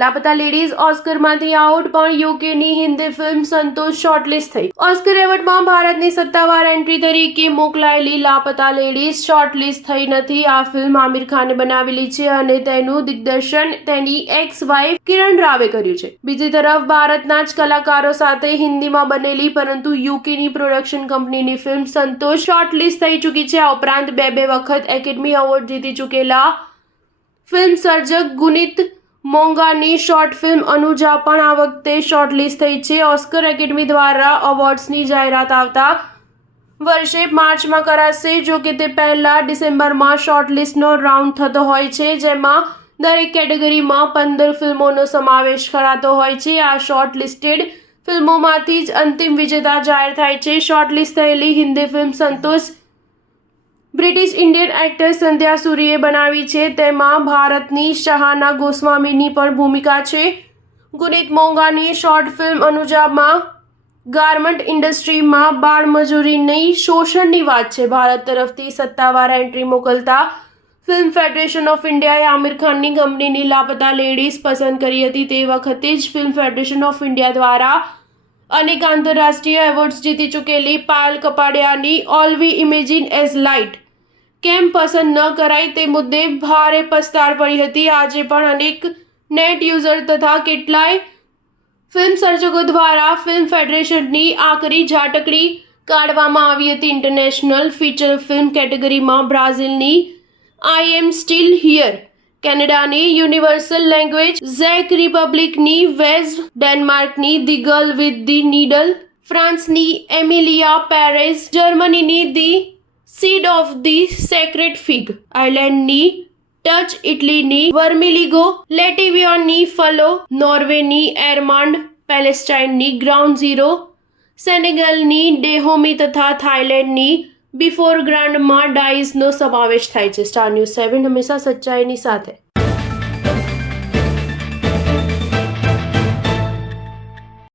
લાપતા ladies ઓસ્કરમાંથી out, પણ યુકેની Hindi film સંતોષ shortlist થઈ. ઓસ્કર એવોર્ડમાં ભારતની સત્તાવાર એન્ટ્રી તરીકે મોકલાયેલી લાપતા લેડીઝ શોર્ટલિસ્ટ થઈ નથી. આ ફિલ્મ આમિર ખાને બનાવેલી છે અને તેનું દિગ્દર્શન તેની એક્સ વાઇફ કિરણ રાવે કર્યું છે. બીજી તરફ ભારતના જ કલાકારો સાથે હિન્દીમાં બનેલી પરંતુ યુકેની પ્રોડક્શન કંપનીની ફિલ્મ સંતોષ શોર્ટલિસ્ટ થઈ ચૂકી છે. આ ઉપરાંત બે વખત એકેડમી એવોર્ડ જીતી ચૂકેલા ફિલ્મ સર્જક ગુનીત મોંગાની શોર્ટ ફિલ્મ અનુજા પણ આ વખતે શોર્ટલિસ્ટ થઈ છે. ઓસ્કર એકેડમી દ્વારા એવોર્ડ્સની જાહેરાત આવતા વર્ષે માર્ચમાં કરાશે. જો કે તે પહેલા ડિસેમ્બરમાં શોર્ટલિસ્ટનો રાઉન્ડ થતો હોય છે, જેમાં દરેક કેટેગરીમાં 15 ફિલ્મોનો સમાવેશ કરાતો હોય છે. આ શોર્ટલિસ્ટેડ ફિલ્મોમાંથી જ અંતિમ વિજેતા જાહેર થાય છે. શોર્ટલિસ્ટ થયેલી હિન્દી ફિલ્મ સંતોષ બ્રિટિશ ઇન્ડિયન એક્ટર સંધ્યા સૂરીએ બનાવી છે. તેમાં ભારતની શહાના ગોસ્વામીની પણ ભૂમિકા છે. ગુનીત મોંગાની શોર્ટ ફિલ્મ અનુજામાં ગાર્મેન્ટ ઇન્ડસ્ટ્રીમાં બાળમજૂરીની શોષણની વાત છે. ભારત તરફથી સત્તાવાર એન્ટ્રી મોકલતા ફિલ્મ ફેડરેશન ઓફ ઇન્ડિયાએ આમિર ખાનની કંપનીની લાપતા લેડીઝ પસંદ કરી હતી. તે વખતે જ ફિલ્મ ફેડરેશન ઓફ ઇન્ડિયા દ્વારા અનેક આંતરરાષ્ટ્રીય એવોર્ડ્સ જીતી ચૂકેલી પાયલ કપાડિયાની ઓલ વી ઇમેજિન એઝ લાઇટ કેમ પસંદ ન કરાઈ તે મુદ્દે ભારે પસ્તાળ પડી હતી. આજે પણ અનેક નેટ યુઝર તથા કેટલાય ફિલ્મ સર્જકો દ્વારા ફિલ્મ ફેડરેશનની આકરી ઝાટકડી કાઢવામાં આવી હતી. ઇન્ટરનેશનલ ફીચર ફિલ્મ કેટેગરીમાં બ્રાઝિલની આઈ એમ સ્ટીલ હિયર, કેનેડાની યુનિવર્સલ લેંગ્વેજ, ઝેક રિપબ્લિકની વેઝ, ડેનમાર્કની the girl with the needle, ફ્રાન્સની એમિલિયા પેરેઝ, જર્મનીની the seed of the sacred fig, આયર્લેન્ડની ટચ, ઇટલીની વર્મિલિગો, લેટિવિયાની ફલો, નોર્વેની એરમાંડ, પેલેસ્ટાઇનની ગ્રાઉન્ડ ઝીરો, સેનેગલની ડેહોમી તથા થાઇલેન્ડની બિફોર ગ્રાન્ડમાં ડાઇઝનો સમાવેશ થાય છે. સ્ટાર ન્યૂઝ 7 હંમેશા સચ્ચાઈની સાથે.